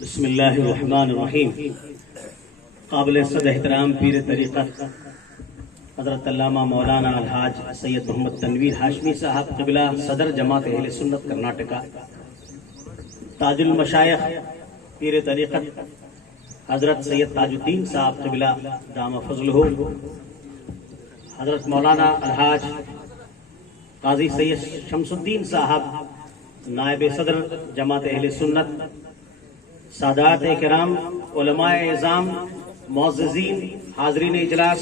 بسم اللہ الرحمن الرحیم۔ قابل صد احترام پیر طریقت حضرت علامہ مولانا الحاج سید محمد تنویر ہاشمی صاحب قبلہ صدر جماعت اہل سنت کرناٹکا، تاج المشائخ پیر طریقت حضرت سید تاج الدین صاحب قبلہ دام فضلہ، حضرت مولانا الحاج قاضی سید شمس الدین صاحب نائب صدر جماعت اہل سنت، سادات کرام، علماء اعظام، معززین، حاضرین اجلاس،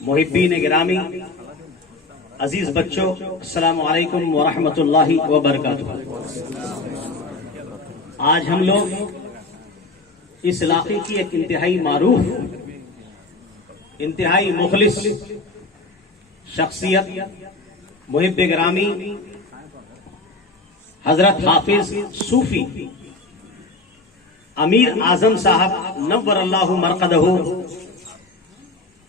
محبین گرامی، عزیز بچوں، السلام علیکم ورحمۃ اللہ وبرکاتہ۔ آج ہم لوگ اس علاقے کی ایک انتہائی معروف، انتہائی مخلص شخصیت، محب گرامی حضرت حافظ صوفی امیر اعظم صاحب نور اللہ مرقدہ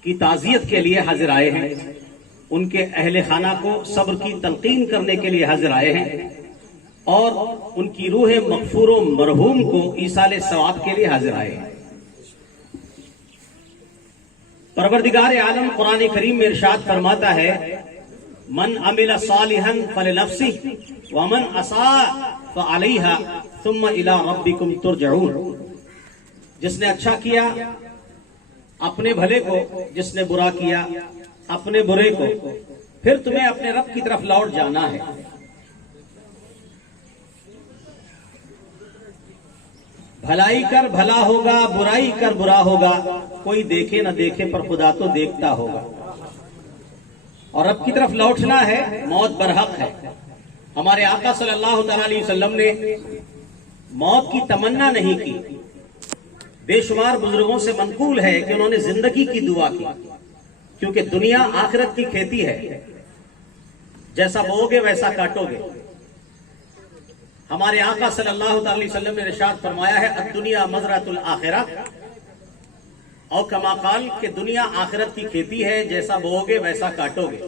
کی تعزیت کے لیے حاضر آئے ہیں۔ ان کے اہل خانہ کو صبر کی تلقین کرنے کے لیے حاضر آئے ہیں اور ان کی روح مغفور و مرحوم کو ایصال ثواب کے لیے حاضر آئے ہیں۔ پروردگار عالم قرآن کریم میں ارشاد فرماتا ہے، من عمل صالحا فلنفسه ومن اساء فعليها ثم الى ربكم ترجعون۔ جس نے اچھا کیا اپنے بھلے کو، جس نے برا کیا اپنے برے کو، پھر تمہیں اپنے رب کی طرف لوٹ جانا ہے۔ بھلائی کر بھلا ہوگا، برائی کر برا ہوگا، کوئی دیکھے نہ دیکھے پر خدا تو دیکھتا ہوگا۔ اور رب کی طرف لوٹنا ہے، موت برحق ہے۔ ہمارے آقا صلی اللہ تعالی علیہ وسلم نے موت کی تمنا نہیں کی۔ بے شمار بزرگوں سے منقول ہے کہ انہوں نے زندگی کی دعا کی، کیونکہ دنیا آخرت کی کھیتی ہے، جیسا بو گے ویسا کاٹو گے۔ ہمارے آقا صلی اللہ تعالی علیہ وسلم نے ارشاد فرمایا ہے، الدنیا مزرعۃ الآخرہ، اور کما قال کہ دنیا آخرت کی کھیتی ہے، جیسا بو گے ویسا کاٹو گے۔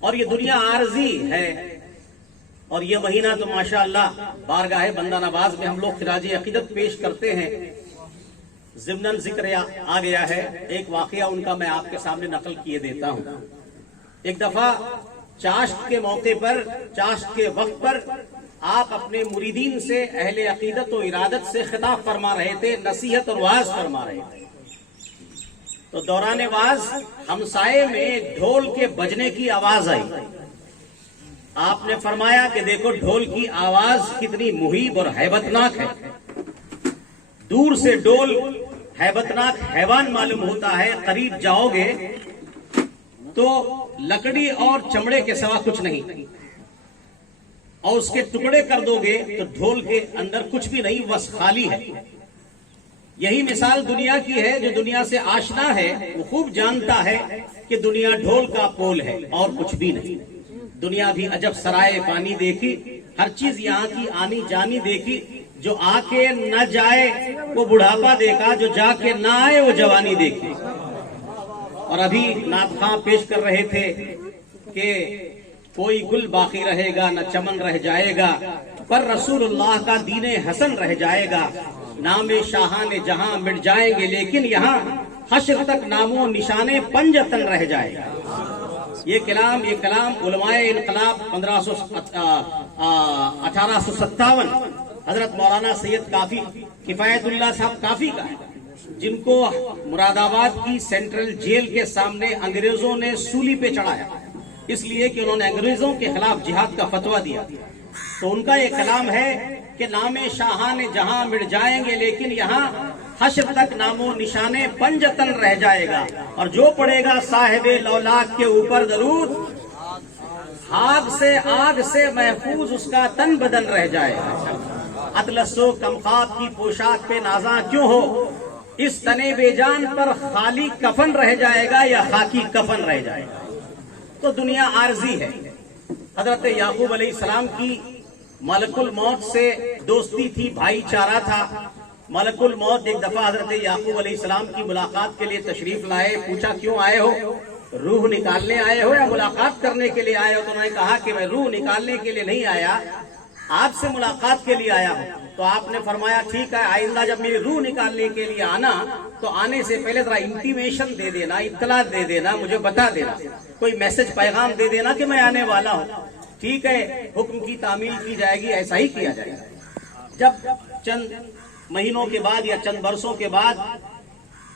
اور یہ دنیا عارضی ہے، اور یہ مہینہ تو ماشاءاللہ بارگاہ بندہ نواز میں ہم لوگ خراج عقیدت پیش کرتے ہیں۔ ضمناً ذکر آ گیا ہے، ایک واقعہ ان کا میں آپ کے سامنے نقل کیے دیتا ہوں۔ ایک دفعہ چاشت کے موقع پر، چاشت کے وقت پر آپ اپنے مریدین سے اہل عقیدت و ارادت سے خطاب فرما رہے تھے، نصیحت اور وعظ فرما رہے تھے۔ تو دوران وعظ ہمسائے میں ڈھول کے بجنے کی آواز آئی۔ آپ نے فرمایا کہ دیکھو ڈھول کی آواز کتنی مہیب اور ہیبتناک ہے۔ دور سے ڈھول ہیبتناک حیوان معلوم ہوتا ہے، قریب جاؤ گے تو لکڑی اور چمڑے کے سوا کچھ نہیں، اور اس کے ٹکڑے کر دو گے تو ڈھول کے اندر کچھ بھی نہیں، بس خالی ہے۔ یہی مثال دنیا کی ہے۔ جو دنیا سے آشنا ہے وہ خوب جانتا ہے کہ دنیا ڈھول کا پول ہے اور کچھ بھی نہیں۔ دنیا بھی عجب سرائے فانی دیکھی، ہر چیز یہاں کی آنی جانی دیکھی۔ جو آ کے نہ جائے وہ بڑھاپا دیکھا، جو جا کے نہ آئے وہ جوانی دیکھی۔ اور ابھی نعت خواں پیش کر رہے تھے کہ کوئی گل باقی رہے گا نہ چمن رہ جائے گا، پر رسول اللہ کا دین حسن رہ جائے گا۔ نام شاہان جہاں مٹ جائیں گے، لیکن یہاں حشر تک نام و نشانے پنجتن رہ جائے گا۔ یہ کلام علماء انقلاب 1857 حضرت مولانا سید کافی کفایت اللہ صاحب کافی کا ہے، جن کو مراد آباد کی سینٹرل جیل کے سامنے انگریزوں نے سولی پہ چڑھایا، اس لیے کہ انہوں نے انگریزوں کے خلاف جہاد کا فتویٰ دیا۔ تو ان کا یہ کلام ہے کہ نام شاہان جہاں مٹ جائیں گے، لیکن یہاں حشر تک نام و نشانے پنجتن رہ جائے گا۔ اور جو پڑھے گا صاحب لولاک کے اوپر درود، آگ سے محفوظ اس کا تن بدن رہ جائے گا۔ اطلس و کمخات کی پوشاک پہ نازاں کیوں ہو، اس تنے بے جان پر خالی کفن رہ جائے گا یا خاکی کفن رہ جائے گا۔ تو دنیا عارضی ہے۔ حضرت یعقوب علیہ السلام کی ملک الموت سے دوستی تھی، بھائی چارہ تھا۔ ملک الموت ایک دفعہ حضرت یعقوب علیہ السلام کی ملاقات کے لیے تشریف لائے، پوچھا کیوں آئے ہو؟ روح نکالنے آئے ہو یا ملاقات کرنے کے لیے آئے ہو؟ تو انہوں نے کہا کہ میں روح نکالنے کے لیے نہیں آیا، آپ سے ملاقات کے لیے آیا ہوں۔ تو آپ نے فرمایا ٹھیک ہے، آئندہ جب میری روح نکالنے کے لیے آنا تو آنے سے پہلے ذرا انٹیمیشن دے دینا، اطلاع دے دینا، مجھے بتا دینا، کوئی میسج پیغام دے دینا کہ میں آنے والا ہوں۔ ٹھیک ہے، حکم کی تعمیل کی جائے گی، ایسا ہی کیا جائے گا۔ جب چند مہینوں کے بعد یا چند برسوں کے بعد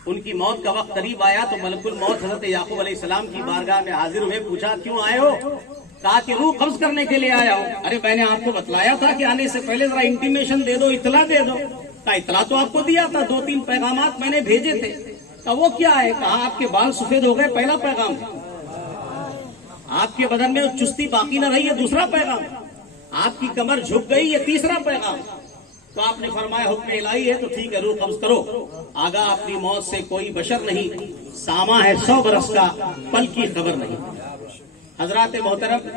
ان کی موت کا وقت قریب آیا تو ملک الموت حضرت یعقوب علیہ السلام کی بارگاہ میں حاضر ہوئے، پوچھا کیوں آئے ہو؟ کہا کہ روح قبض کرنے کے لیے آیا ہوں۔ ارے میں نے آپ کو بتلایا تھا کہ آنے سے پہلے ذرا انٹیمیشن دے دو، اطلاع دے دو۔ کہا اطلاع تو آپ کو دیا تھا، 2-3 پیغامات میں نے بھیجے تھے۔ کہا وہ کیا ہے؟ کہا آپ کے بال سفید ہو گئے، پہلا پیغام۔ آپ کے بدن میں چستی باقی نہ رہی ہے، دوسرا پیغام۔ آپ کی کمر جھک گئی، یہ تیسرا پیغام۔ تو آپ نے فرمایا حکم الہی ہے تو ٹھیک ہے، روح قبض کرو۔ آگاہ اپنی موت سے کوئی بشر نہیں، سامع ہے 100 برس کا، پل کی خبر نہیں۔ حضرات محترم،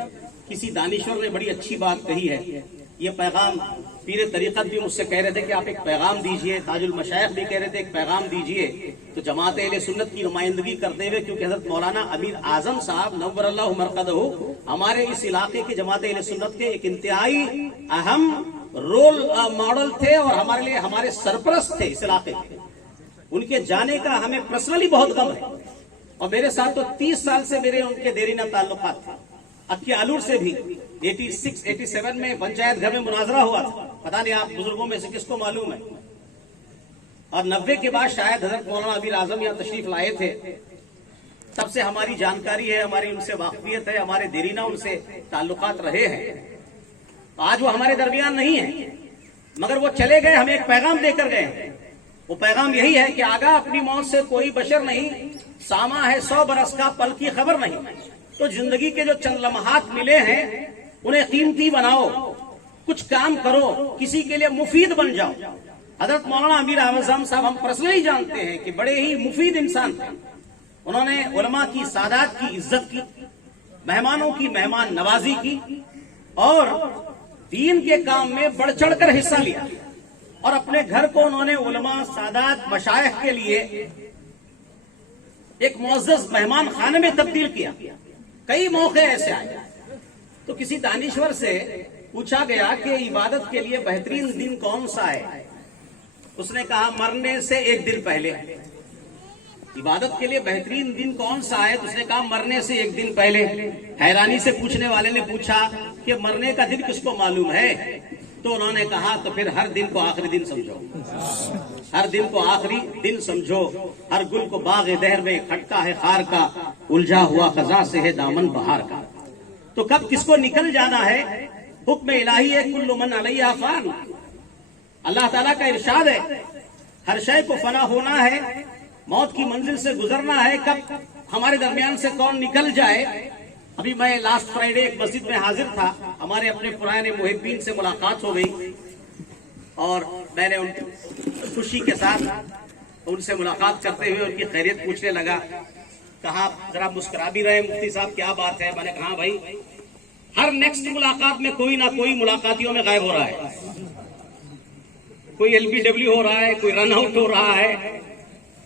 کسی دانشور نے بڑی اچھی بات کہی ہے، یہ پیغام پیر طریقت بھی مجھ سے کہہ رہے تھے کہ آپ ایک پیغام دیجئے، تاج المشائخ بھی کہہ رہے تھے ایک پیغام دیجئے، تو جماعت اہل سنت کی نمائندگی کرتے ہوئے، کیونکہ حضرت مولانا امیر اعظم صاحب نور اللہ مرقدہ ہمارے اس علاقے کی جماعت اہل سنت کے ایک انتہائی اہم رول ماڈل تھے اور ہمارے لیے ہمارے سرپرست تھے اس علاقے کے۔ ان کے جانے کا ہمیں پرسنلی بہت غم ہے، اور میرے ساتھ تو 30 سال سے میرے ان کے دیرینہ تعلقات تھے۔ اکی آلور سے بھی 86-87 میں پنچایت گھر میں مناظرہ ہوا تھا، پتہ نہیں آپ بزرگوں میں سے کس کو معلوم ہے۔ اور 90 کے بعد شاید حضرت مولانا امیر اعظم یہاں تشریف لائے تھے، تب سے ہماری جانکاری ہے، ہماری ان سے واقفیت ہے، ہمارے دیرینہ ان سے تعلقات رہے ہیں۔ آج وہ ہمارے درمیان نہیں ہے، مگر وہ چلے گئے، ہمیں ایک پیغام دے کر گئے۔ وہ پیغام یہی ہے کہ آگاہ اپنی موت سے کوئی بشر نہیں، سامع ہے 100 برس کا، پل کی خبر نہیں۔ تو زندگی کے جو چند لمحات ملے ہیں انہیں قیمتی بناؤ، کچھ کام کرو، کسی کے لیے مفید بن جاؤ۔ حضرت مولانا امیر اعظم صاحب ہم پرسنلی جانتے ہیں کہ بڑے ہی مفید انسان تھے۔ انہوں نے علماء کی سادات کی عزت کی، مہمانوں کی مہمان نوازی کی، اور دین کے کام میں بڑھ چڑھ کر حصہ لیا، اور اپنے گھر کو انہوں نے علماء سادات مشائخ کے لیے ایک معزز مہمان خانے میں تبدیل کیا۔ کئی موقع ایسے آئے تو کسی دانشور سے پوچھا گیا کہ عبادت کے لیے بہترین دن کون سا ہے؟ اس نے کہا مرنے سے 1 دن پہلے۔ عبادت کے لیے بہترین دن کون سا ہے؟ تو اس نے کہا مرنے سے 1 دن پہلے۔ حیرانی سے پوچھنے والے نے پوچھا کہ مرنے کا دن کس کو معلوم ہے؟ تو انہوں نے کہا تو پھر ہر دن کو آخری دن سمجھو، ہر دن کو آخری دن سمجھو۔ ہر گل کو باغ دہر میں کھٹکا ہے خار کا، الجھا ہوا خزاں سے ہے دامن بہار کا۔ تو کب کس کو نکل جانا ہے، حکم الہی ہے، کل من علیہا فان۔ اللہ تعالیٰ کا ارشاد ہے ہر شے کو فنا ہونا ہے، موت کی منزل سے گزرنا ہے۔ کب ہمارے درمیان سے کون نکل جائے۔ ابھی میں لاسٹ فرائیڈے ایک مسجد میں حاضر تھا، ہمارے اپنے پرانے محبین سے ملاقات ہو گئی، اور میں نے ان خوشی کے ساتھ ان سے ملاقات کرتے ہوئے ان کی خیریت پوچھنے لگا۔ کہا ذرا مسکرا بھی رہے مفتی صاحب، کیا بات ہے؟ میں نے کہا بھائی ہر نیکسٹ ملاقات میں کوئی نہ کوئی ملاقاتیوں میں غائب ہو رہا ہے، کوئی LBW ہو رہا ہے، کوئی رن آؤٹ ہو رہا ہے،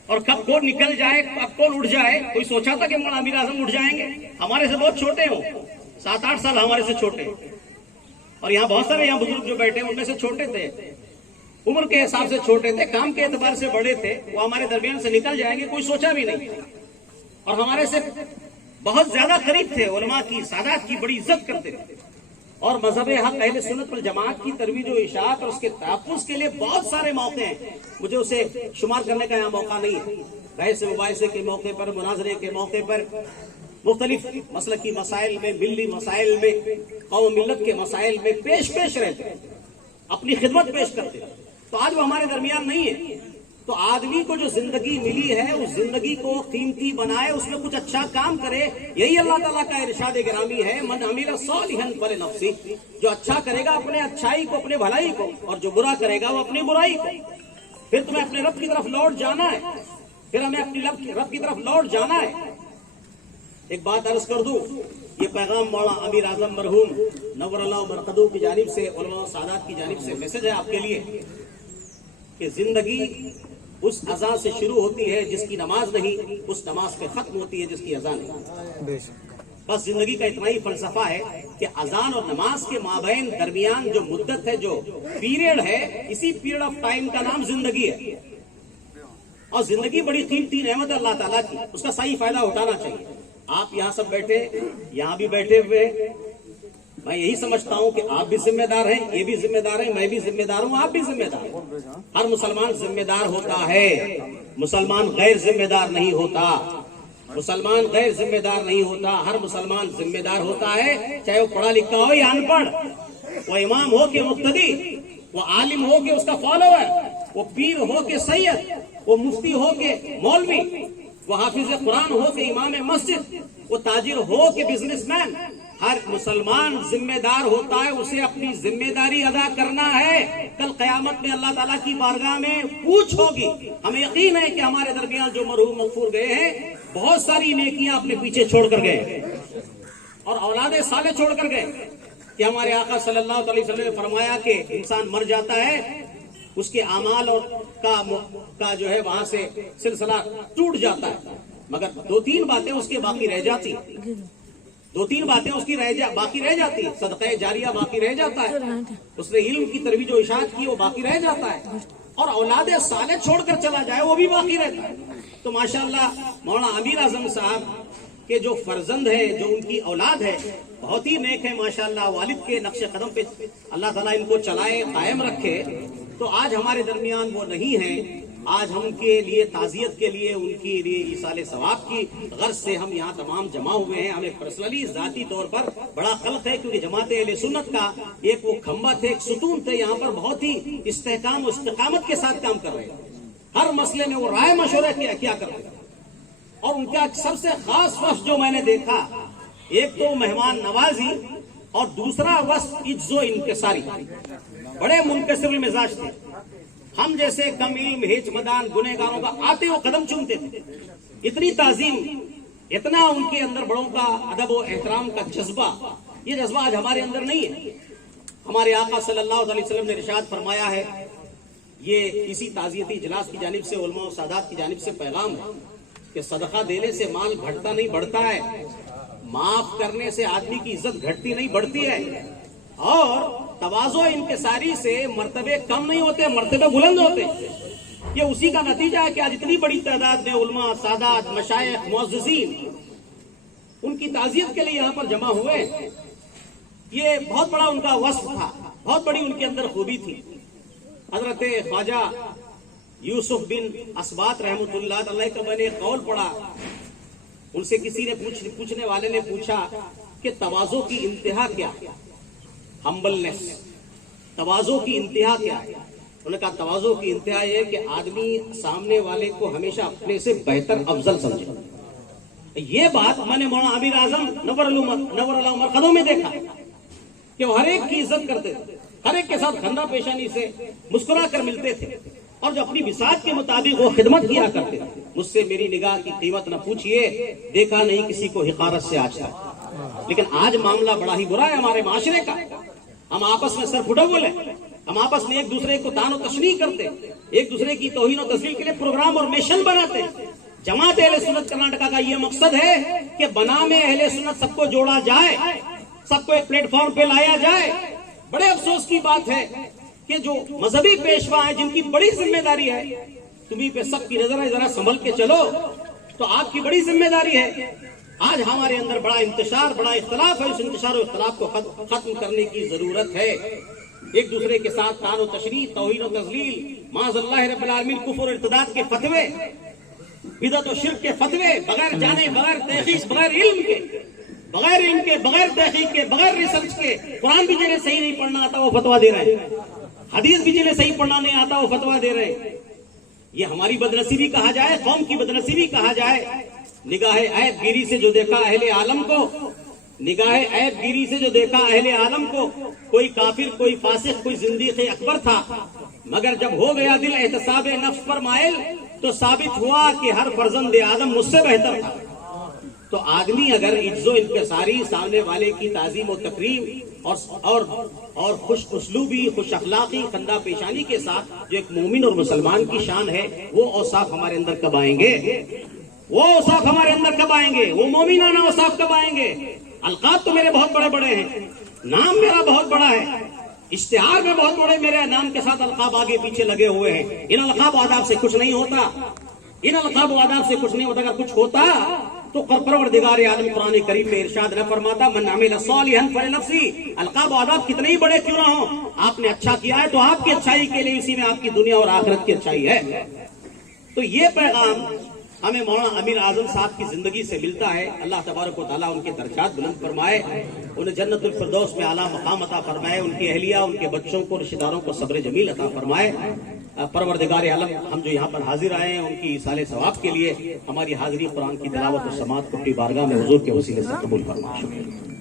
اور کب کون نکل جائے، کب کون اٹھ جائے۔ کوئی سوچا تھا کہ مولانا امیر اعظم اٹھ جائیں گے؟ ہمارے سے بہت چھوٹے ہوں، 7-8 سال ہمارے سے چھوٹے، اور یہاں بہت سارے یہاں بزرگ جو بیٹھے ہیں ان میں سے چھوٹے تھے، عمر کے حساب سے چھوٹے تھے، کام کے اعتبار سے بڑے تھے، وہ ہمارے درمیان سے نکل جائیں گے کوئی سوچا بھی نہیں، اور ہمارے سے بہت زیادہ قریب تھے، علماء کی سادات کی بڑی عزت کرتے تھے، اور مذہب حق اہل سنت والجماعت کی ترویج و اشاعت اور اس کے تحفظ کے لیے بہت سارے موقع ہیں، مجھے اسے شمار کرنے کا یہاں موقع نہیں ہے۔ بحث مباحثے کے موقع پر، مناظرے کے موقع پر، مختلف مسلکی مسائل میں، ملی مسائل میں، قوم ملت کے مسائل میں پیش رہتے ہیں، اپنی خدمت پیش کرتے ہیں۔ تو آج وہ ہمارے درمیان نہیں ہے، تو آدمی کو جو زندگی ملی ہے اس زندگی کو قیمتی بنائے، اس میں کچھ اچھا کام کرے۔ یہی اللہ تعالیٰ کا ارشاد گرامی ہے، من عمل صالحا فلنفسہ، جو اچھا کرے گا اپنے اچھائی کو، اپنے بھلائی کو، اور جو برا کرے گا وہ اپنی برائی کو۔ پھر تمہیں اپنے رب کی طرف لوٹ جانا ہے، پھر ہمیں اپنی رب کی طرف لوٹ جانا ہے۔ ایک بات عرض کر دوں، یہ پیغام مولانا امیر اعظم مرحوم نور اللہ مرقدہ کی جانب سے، علماء سادات کی جانب سے میسج ہے آپ کے لیے کہ زندگی اس اذان سے شروع ہوتی ہے جس کی نماز نہیں، اس نماز پہ ختم ہوتی ہے جس کی اذان نہیں۔ بس زندگی کا اتنا ہی فلسفہ ہے کہ اذان اور نماز کے مابین درمیان جو مدت ہے، جو پیریڈ ہے، اسی پیریڈ آف ٹائم کا نام زندگی ہے. اور زندگی بڑی قیمتی نعمت ہے اللہ تعالیٰ کی، اس کا صحیح فائدہ اٹھانا چاہیے. آپ یہاں سب بیٹھے، یہاں بھی بیٹھے ہوئے، میں یہی سمجھتا ہوں کہ آپ بھی ذمہ دار ہیں، یہ بھی ذمہ دار ہیں، میں بھی ذمہ دار ہوں، آپ بھی ذمہ دار ہیں. ہر مسلمان ذمہ دار ہوتا ہے، مسلمان غیر ذمہ دار نہیں ہوتا. مسلمان غیر ذمہ دار نہیں ہوتا، ہر مسلمان ذمہ دار ہوتا ہے، چاہے وہ پڑھا لکھا ہو یا ان پڑھ، وہ امام ہو کہ مقتدی، وہ عالم ہو کہ اس کا فالوور، وہ پیر ہو کہ سید، وہ مفتی ہو کہ مولوی، وہ حافظ قرآن ہو کہ امام مسجد، وہ تاجر ہو کہ بزنس مین. ہر مسلمان ذمہ دار ہوتا ہے، اسے اپنی ذمہ داری ادا کرنا ہے. کل قیامت میں اللہ تعالیٰ کی بارگاہ میں پوچھ ہوگی. ہمیں یقین ہے کہ ہمارے درمیان جو مرحوم مغفور گئے ہیں، بہت ساری نیکیاں اپنے پیچھے چھوڑ کر گئے اور اولاد صالح چھوڑ کر گئے. کہ ہمارے آقا صلی اللہ علیہ وسلم نے فرمایا کہ انسان مر جاتا ہے، اس کے اعمال اور کا جو ہے وہاں سے سلسلہ ٹوٹ جاتا ہے، مگر دو تین باتیں اس کے باقی رہ جاتی ہیں. دو تین باتیں اس کی باقی رہ جاتی ہے. صدقہ جاریہ باقی رہ جاتا ہے، اس نے علم کی ترویج و اشاعت کی، وہ باقی رہ جاتا ہے، اور اولاد صالح چھوڑ کر چلا جائے وہ بھی باقی رہتا ہے. تو ماشاءاللہ مولانا امیر اعظم صاحب کے جو فرزند ہے، جو ان کی اولاد ہے، بہت ہی نیک ہے ماشاءاللہ. والد کے نقش قدم پہ اللہ تعالیٰ ان کو چلائے، قائم رکھے. تو آج ہمارے درمیان وہ نہیں ہیں. آج ہم کے لیے تعزیت کے لیے، ان کے لیے ایصال ثواب کی غرض سے ہم یہاں تمام جمع ہوئے ہیں. ہمیں پرسنلی ذاتی طور پر بڑا قلق ہے، کیونکہ جماعت اہل سنت کا ایک وہ کھمبا تھے، ایک ستون تھے، یہاں پر بہت ہی استحکام و استقامت کے ساتھ کام کر رہے ہیں. ہر مسئلے میں وہ رائے مشورہ کیا کر رہے ہیں. اور ان کا سب سے خاص وصف جو میں نے دیکھا، ایک تو مہمان نوازی اور دوسرا وصف عجز و انکساری. بڑے منکسر المزاج تھے. ہم جیسے کم علم ہیچ مدان گنہگاروں کا آتے وہ قدم چومتے تھے. اتنی تعظیم، اتنا ان کے اندر بڑوں کا ادب و احترام کا جذبہ، یہ جذبہ آج ہمارے اندر نہیں ہے. ہمارے آقا صلی اللہ علیہ وسلم نے ارشاد فرمایا ہے، یہ اسی تعزیتی اجلاس کی جانب سے، علماء و سادات کی جانب سے پیغام ہے کہ صدقہ دینے سے مال گھٹتا نہیں بڑھتا ہے، معاف کرنے سے آدمی کی عزت گھٹتی نہیں بڑھتی ہے، اور تواضع انکساری سے مرتبے کم نہیں ہوتے، مرتبے بلند ہوتے. یہ اسی کا نتیجہ ہے کہ آج اتنی بڑی تعداد میں علماء، سادات، مشائخ، معززین ان کی تعزیت کے لیے یہاں پر جمع ہوئے. یہ بہت بڑا ان کا وصف تھا، بہت بڑی ان کے اندر خوبی تھی. حضرت خواجہ یوسف بن اسبات رحمۃ اللہ علیہ کا میں نے قول پڑھا. ان سے کسی نے پوچھنے والے نے پوچھا کہ تواضع کی انتہا کیا ہے؟ ہمبلنس، تواضع کی انتہا کیا ہے؟ انہوں نے کہا تواضع کی انتہا یہ ہے کہ آدمی سامنے والے کو ہمیشہ اپنے سے بہتر افضل سمجھے. یہ بات میں نے مولانا امیر اعظم نور اللہ عمر قدوں میں دیکھا کہ وہ ہر ایک کی عزت کرتے تھے، ہر ایک کے ساتھ خندہ پیشانی سے مسکرا کر ملتے تھے، اور جو اپنی بساط کے مطابق وہ خدمت کیا کرتے تھے. مجھ سے میری نگاہ کی قیمت نہ پوچھئے، دیکھا نہیں کسی کو حقارت سے آج تک. لیکن آج معاملہ بڑا ہی برا ہے ہمارے معاشرے کا. ہم آپس میں سر پھٹے بولے، ہم آپس میں ایک دوسرے کو تان و تشنیع کرتے، ایک دوسرے کی توہین و تذلیل کے لیے پروگرام اور مشن بناتے. جماعت اہل سنت کرناٹکا کا یہ مقصد ہے کہ بنام اہل سنت سب کو جوڑا جائے، سب کو ایک پلیٹ فارم پہ لایا جائے. بڑے افسوس کی بات ہے کہ جو مذہبی پیشوا ہیں، جن کی بڑی ذمہ داری ہے، تمہیں پہ سب کی نظر ہے، ذرا سنبھل کے چلو، تو آپ کی بڑی ذمہ داری ہے. آج ہمارے اندر بڑا انتشار، بڑا اختلاف ہے. اس انتشار و اختلاف کو ختم کرنے کی ضرورت ہے. ایک دوسرے کے ساتھ تان و تشریح، توہین و تذلیل، معاذ اللہ رب العالمین کفر و ارتداد کے فتوے، بدعت و شرک کے فتوے، بغیر جانے، بغیر تحقیق، بغیر علم کے، بغیر تحقیق کے، بغیر ریسرچ کے، قرآن بھی جنہیں صحیح نہیں پڑھنا آتا وہ فتوا دے رہے ہیں، حدیث بھی جنہیں صحیح پڑھنا نہیں آتا وہ فتوا دے رہے ہیں. یہ ہماری بدنصیبی کہا جائے، قوم کی بدنصیبی کہا جائے. نگاہ عیب گیری سے جو دیکھا اہل عالم کو، نگاہ عیب گیری سے جو دیکھا اہل عالم کو، کوئی کافر، کوئی فاسق، کوئی زندیق اکبر تھا، مگر جب ہو گیا دل احتساب نفس پر مائل تو ثابت ہوا کہ ہر فرزند آدم مجھ سے بہتر تھا. تو آدمی اگر عجز و انکساری، سامنے والے کی تعظیم و تکریم اور خوش اسلوبی، خوش اخلاقی، خندہ پیشانی کے ساتھ جو ایک مومن اور مسلمان کی شان ہے، وہ اوصاف ہمارے اندر کب آئیں گے؟ وہ اوصاف ہمارے اندر کب آئیں گے؟ وہ مومنانہ اوصاف کب آئیں گے؟ القاب تو میرے بہت بڑے بڑے ہیں، نام میرا بہت بڑا ہے، اشتہار میں بہت بڑے میرے نام کے ساتھ القاب آگے پیچھے لگے ہوئے ہیں، ان القاب و آداب سے کچھ نہیں ہوتا، ان القاب و آداب سے کچھ نہیں ہوتا۔ اگر کچھ ہوتا تو پروردگار عالم قرآن کریم میں ارشاد نہ فرماتا من عمل صالحا فلنفسہ۔ القاب و آداب کتنے ہی بڑے کیوں نہ ہوں، آپ نے اچھا کیا ہے تو آپ کی اچھائی کے لیے، اسی میں آپ کی دنیا اور آخرت کی اچھائی ہے۔ تو یہ پیغام ہمیں مولانا امیر اعظم صاحب کی زندگی سے ملتا ہے۔ اللہ تبارک و تعالیٰ ان کے درجات بلند فرمائے، انہیں جنت الفردوس میں اعلیٰ مقام عطا فرمائے، ان کی اہلیہ، ان کے بچوں کو، رشتہ داروں کو صبر جمیل عطا فرمائے۔ پروردگار عالم ہم جو یہاں پر حاضر آئے ہیں ان کی ایصال ثواب کے لیے ہماری حاضری قرآن کی تلاوت و سماعت کو اپنی بارگاہ میں حضور کے وسیلے سے قبول فرمائے۔